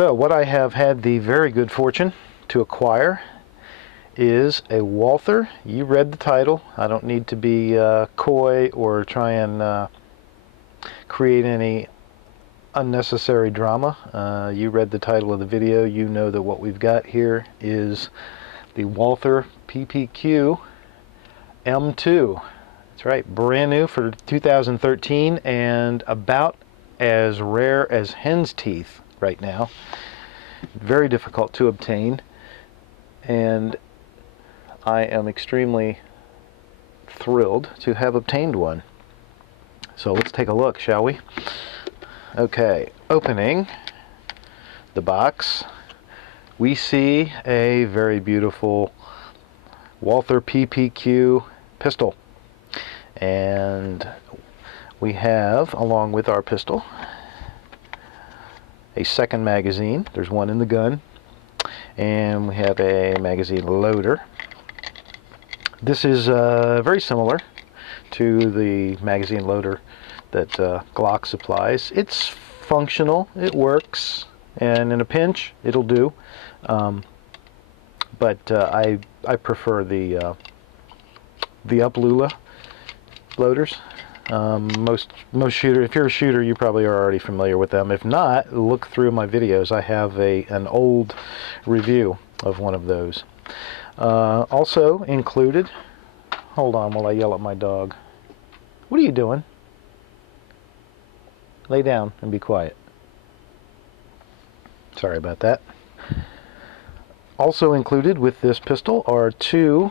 So what I have had the very good fortune to acquire is a Walther. You read the title. I don't need to be coy or try and create any unnecessary drama. You read the title of the video. You know that what we've got here is the Walther PPQ M2. That's right, brand new for 2013 and about as rare as hen's teeth right now. Very difficult to obtain, and I am extremely thrilled to have obtained one. So let's take a look, shall we? Okay, opening the box, we see a very beautiful Walther PPQ pistol. And we have, along with our pistol, a second magazine. There's one in the gun. And we have a magazine loader. This is very similar to the magazine loader that Glock supplies. It's functional, it works, and in a pinch, it'll do. But I prefer the Uplula loaders. Most shooter, if you're a shooter, you probably are already familiar with them. If not, look through my videos. I have an old review of one of those. Also included, hold on while I yell at my dog. What are you doing? Lay down and be quiet. Sorry about that. Also included with this pistol are two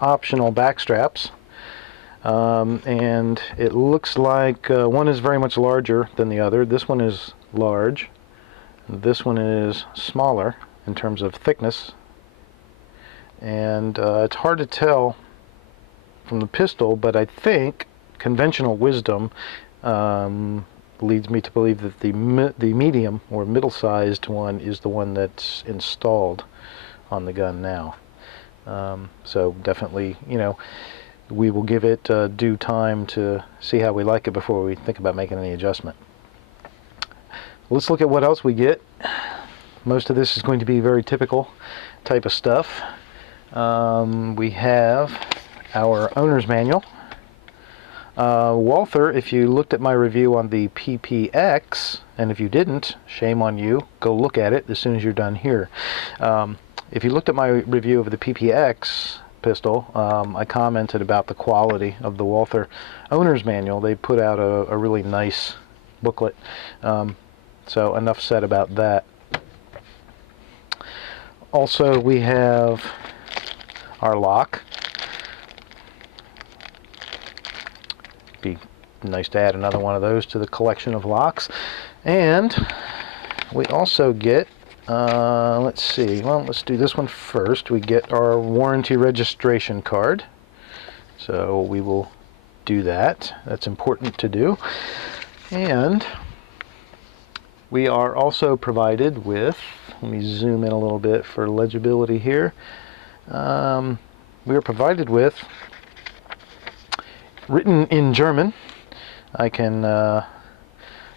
optional back straps. And it looks like one is very much larger than the other. This one is large. This one is smaller in terms of thickness. And it's hard to tell from the pistol, but I think conventional wisdom leads me to believe that the medium or middle-sized one is the one that's installed on the gun now. So definitely, you know, we will give it due time to see how we like it before we think about making any adjustment. Let's look at what else we get. Most of this is going to be very typical type of stuff. We have our owner's manual. Walther, if you looked at my review on the PPX, and if you didn't, shame on you, go look at it as soon as you're done here. If you looked at my review of the PPX pistol, I commented about the quality of the Walther owner's manual. They put out a really nice booklet. So enough said about that. Also, we have our lock. Be nice to add another one of those to the collection of locks. And we also get, let's see, well, let's do this one first. We get our warranty registration card. So we will do that. That's important to do. And we are also provided with, let me zoom in a little bit for legibility here. We are provided with, written in German, I can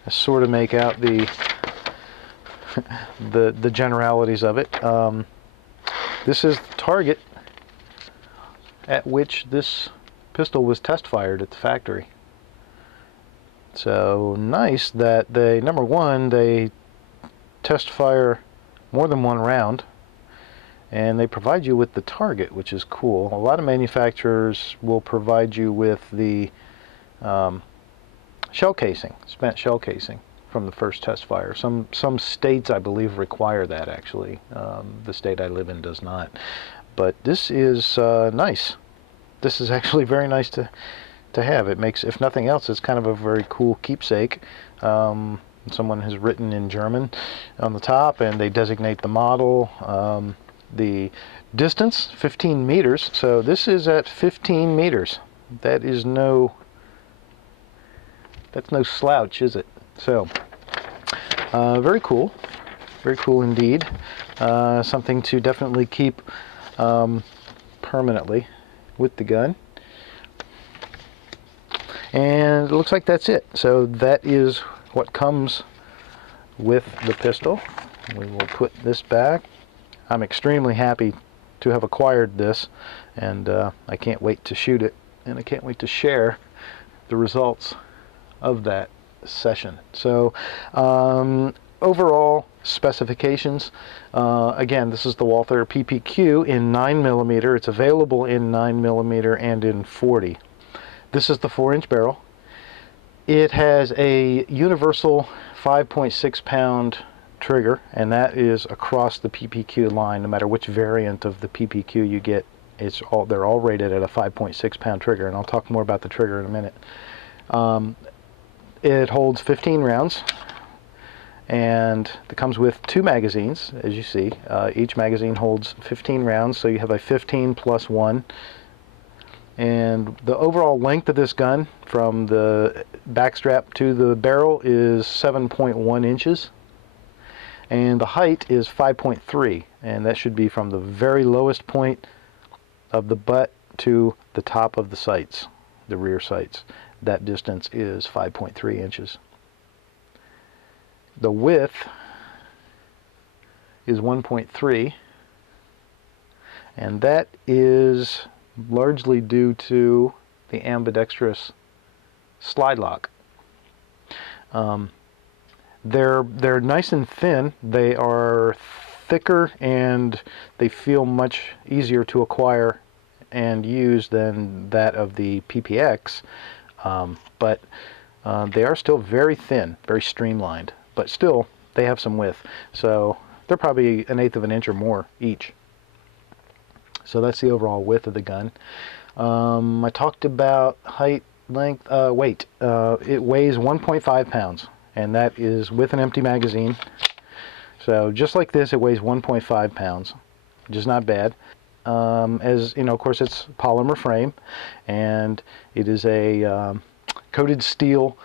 sort of make out the generalities of it. This is the target at which this pistol was test fired at the factory. So nice that they, number one, they test fire more than one round, and they provide you with the target, which is cool. A lot of manufacturers will provide you with the shell casing, spent shell casing from the first test fire. Some states, I believe, require that, actually. The state I live in does not. But this is nice. This is actually very nice to have. It makes, if nothing else, it's kind of a very cool keepsake. Someone has written in German on the top, and they designate the model. The distance, 15 meters. So this is at 15 meters. That is that's no slouch, is it? So, very cool indeed. Something to definitely keep permanently with the gun. And it looks like that's it. So that is what comes with the pistol. We will put this back. I'm extremely happy to have acquired this, and I can't wait to shoot it, and I can't wait to share the results of that session. So overall specifications, again, this is the Walther PPQ in 9mm. It's available in 9mm and in 40. This is the 4-inch barrel. It has a universal 5.6 pound trigger, and that is across the PPQ line. No matter which variant of the PPQ you get, they're all rated at a 5.6 pound trigger, and I'll talk more about the trigger in a minute. It holds 15 rounds, and it comes with 2 magazines, as you see. Each magazine holds 15 rounds, so you have a 15 plus 1. And the overall length of this gun from the backstrap to the barrel is 7.1 inches. And the height is 5.3, and that should be from the very lowest point of the butt to the top of the sights, the rear sights. That distance is 5.3 inches. The width is 1.3, and that is largely due to the ambidextrous slide lock. They're nice and thin. They are thicker, and they feel much easier to acquire and use than that of the PPX, but they are still very thin, very streamlined, but still they have some width. So they're probably 1/8 of an inch or more each. So that's the overall width of the gun. I talked about height, length, weight. It weighs 1.5 pounds. And that is with an empty magazine. So just like this, it weighs 1.5 pounds, which is not bad. As you know, of course, it's polymer frame, and it is a coated steel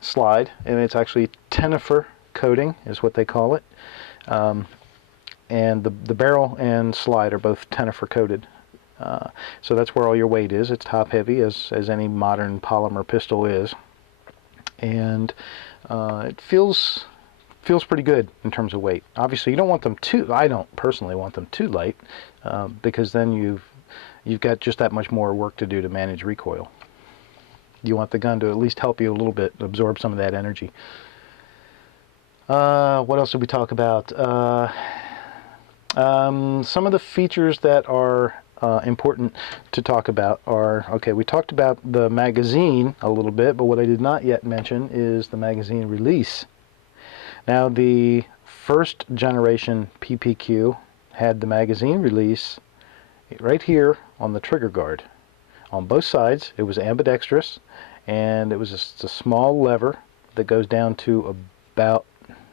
slide, and it's actually tenifer coating is what they call it. And the barrel and slide are both tenifer coated. So that's where all your weight is. It's top heavy, as any modern polymer pistol is. And it feels pretty good in terms of weight. Obviously, you don't want them too. I don't personally want them too light, because then you've got just that much more work to do to manage recoil. You want the gun to at least help you a little bit absorb some of that energy. What else did we talk about? Some of the features that are important to talk about are, okay, we talked about the magazine a little bit, but what I did not yet mention is the magazine release. Now, the first generation PPQ had the magazine release right here on the trigger guard. On both sides, it was ambidextrous, and it was just a small lever that goes down to about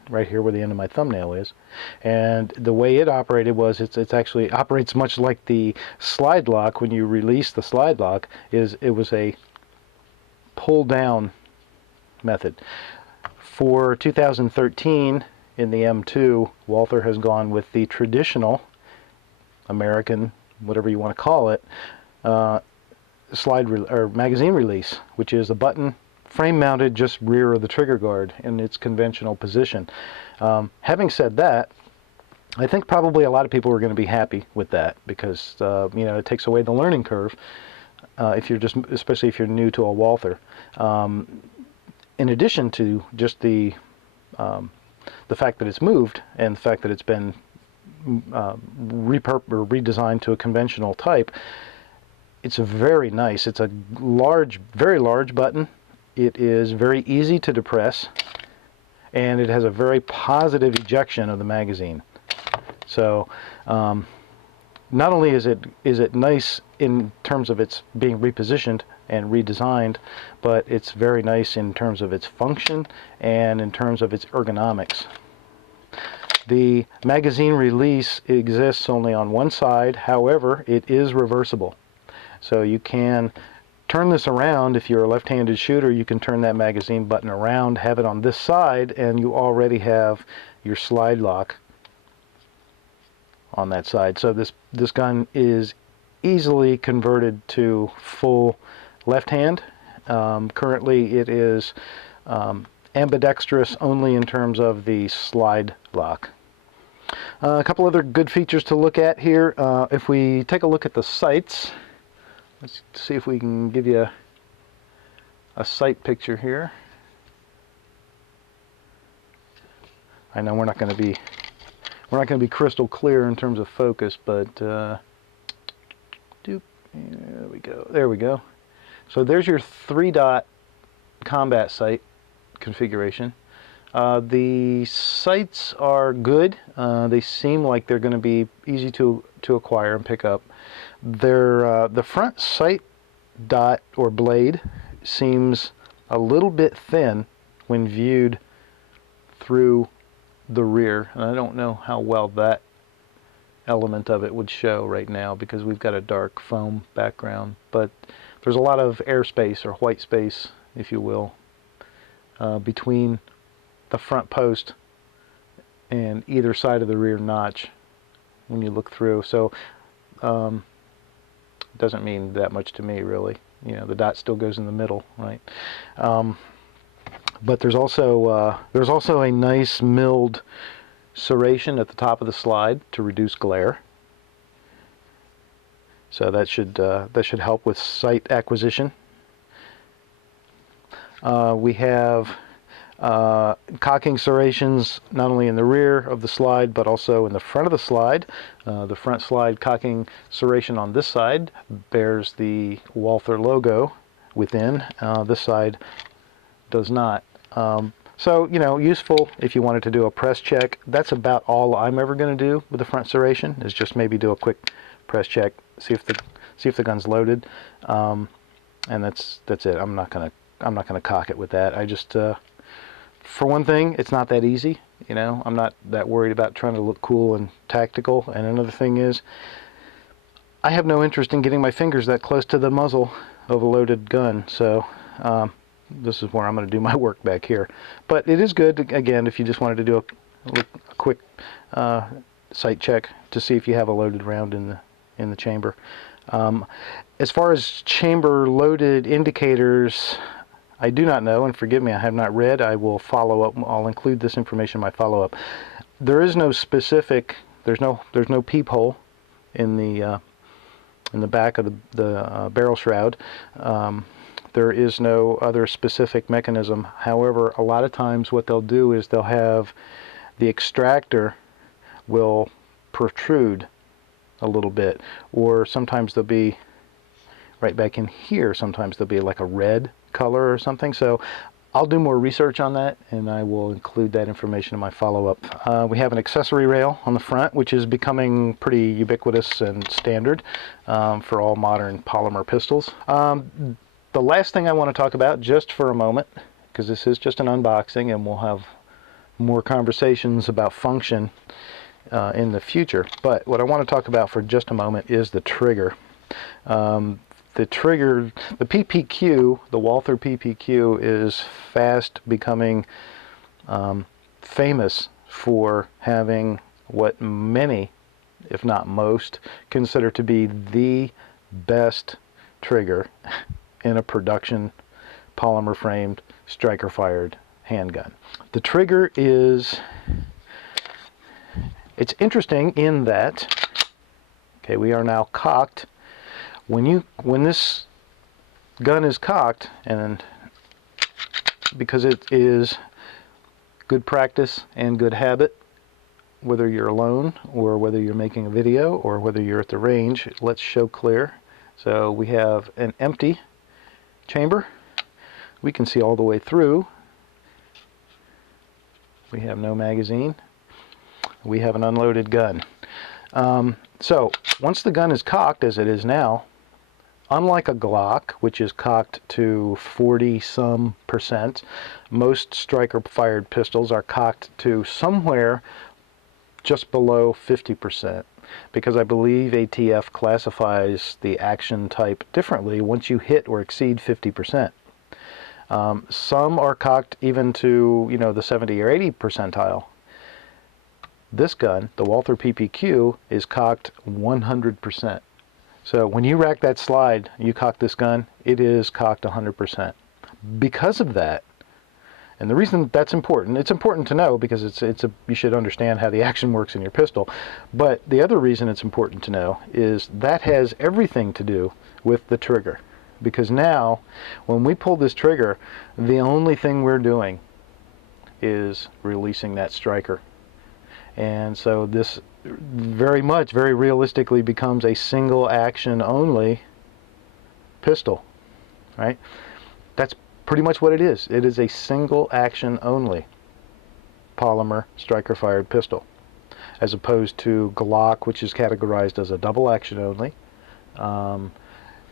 right here where the end of my thumbnail is. And the way it operated was, it's actually operates much like the slide lock. When you release the slide lock, it was a pull down method. For 2013 in the M2, Walther has gone with the traditional American, whatever you want to call it, magazine release, which is a button frame mounted just rear of the trigger guard in its conventional position. Having said that, I think probably a lot of people are going to be happy with that, because you know, it takes away the learning curve especially if you're new to a Walther. In addition to just the fact that it's moved, and the fact that it's been redesigned to a conventional type, it's very nice. It's a very large button. It is very easy to depress, and it has a very positive ejection of the magazine. So not only is it nice in terms of its being repositioned and redesigned, but it's very nice in terms of its function and in terms of its ergonomics. The magazine release exists only on one side. However, it is reversible. So you can turn this around. If you're a left-handed shooter, you can turn that magazine button around, have it on this side, and you already have your slide lock on that side. So this gun is easily converted to full left hand. Currently it is ambidextrous only in terms of the slide lock. A couple other good features to look at here. If we take a look at the sights, let's see if we can give you a sight picture here. I know we're not going to be crystal clear in terms of focus, but there we go. There we go. So there's your 3-dot combat sight configuration. The sights are good. They seem like they're going to be easy to acquire and pick up. The front sight dot or blade seems a little bit thin when viewed through the rear, and I don't know how well that element of it would show right now because we've got a dark foam background, but there's a lot of airspace or white space, if you will, between the front post and either side of the rear notch when you look through. So it doesn't mean that much to me, really. You know, the dot still goes in the middle, right? But there's also a nice milled serration at the top of the slide to reduce glare. So that should help with sight acquisition. We have cocking serrations not only in the rear of the slide but also in the front of the slide. The front slide cocking serration on this side bears the Walther logo within. This side does not. So, you know, useful if you wanted to do a press check. That's about all I'm ever going to do with the front serration, is just maybe do a quick press check, see if the gun's loaded, and that's it. I'm not gonna cock it with that. I just for one thing, it's not that easy. You know, I'm not that worried about trying to look cool and tactical. And another thing is, I have no interest in getting my fingers that close to the muzzle of a loaded gun. So this is where I'm going to do my work back here. But it is good, again, if you just wanted to do a quick sight check to see if you have a loaded round in the chamber. As far as chamber loaded indicators, I do not know, and forgive me, I have not read. I will follow up. I'll include this information in my follow-up. There is no specific. There's no peephole in the back of the barrel shroud. There is no other specific mechanism. However, a lot of times what they'll do is they'll have the extractor will protrude a little bit, or sometimes they'll be right back in here. Sometimes they'll be like a red color or something. So I'll do more research on that, and I will include that information in my follow-up. We have an accessory rail on the front, which is becoming pretty ubiquitous and standard for all modern polymer pistols. The last thing I want to talk about, just for a moment, because this is just an unboxing and we'll have more conversations about function in the future, but what I want to talk about for just a moment is the trigger. The trigger, the PPQ, the Walther PPQ, is fast becoming famous for having what many, if not most, consider to be the best trigger in a production polymer framed striker fired handgun. The trigger is, it's interesting in that, okay, we are now cocked. When this gun is cocked, and because it is good practice and good habit, whether you're alone or whether you're making a video or whether you're at the range, let's show clear. So we have an empty chamber. We can see all the way through. We have no magazine. We have an unloaded gun. So once the gun is cocked, as it is now, unlike a Glock, which is cocked to 40-some%, most striker-fired pistols are cocked to somewhere just below 50%, because I believe ATF classifies the action type differently once you hit or exceed 50%. Some are cocked even to, you know, the 70 or 80 percentile. This gun, the Walther PPQ, is cocked 100%. So when you rack that slide, you cock this gun, it is cocked 100%. Because of that, And the reason that's important, it's important to know because you should understand how the action works in your pistol. But the other reason it's important to know is that has everything to do with the trigger. Because now, when we pull this trigger, the only thing we're doing is releasing that striker. And so this very realistically becomes a single action only pistol, right? That's pretty much what it is. It is a single action only polymer striker fired pistol, as opposed to Glock, which is categorized as a double action only.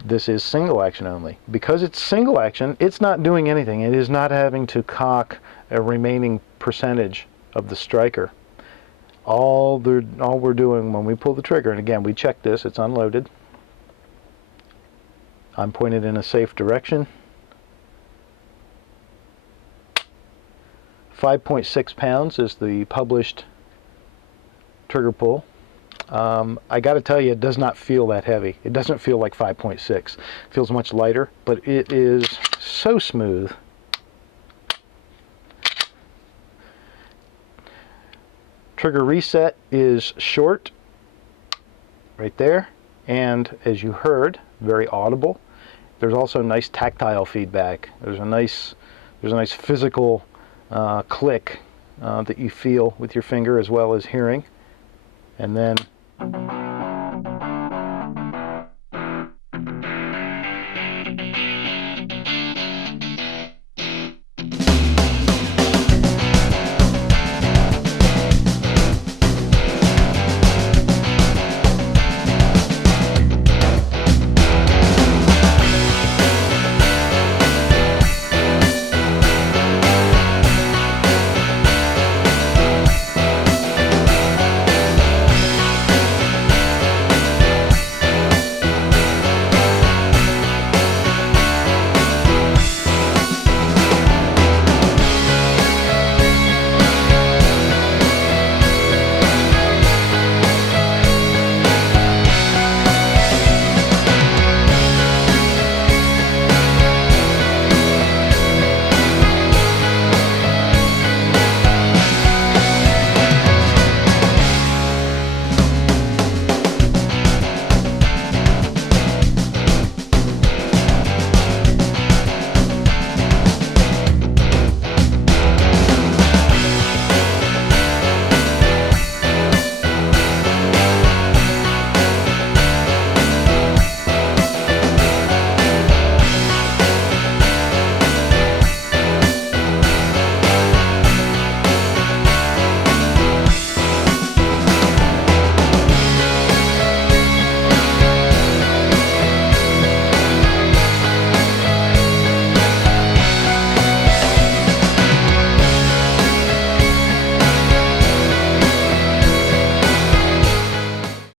This is single action only. Because it's single action, it's not doing anything. It is not having to cock a remaining percentage of the striker. All we're doing when we pull the trigger, and again, we check this, it's unloaded. I'm pointed in a safe direction. 5.6 pounds is the published trigger pull. I got to tell you, it does not feel that heavy. It doesn't feel like 5.6. It feels much lighter, but it is so smooth. Trigger reset is short, right there, and as you heard, very audible. There's also nice tactile feedback. There's a nice physical click that you feel with your finger as well as hearing. And then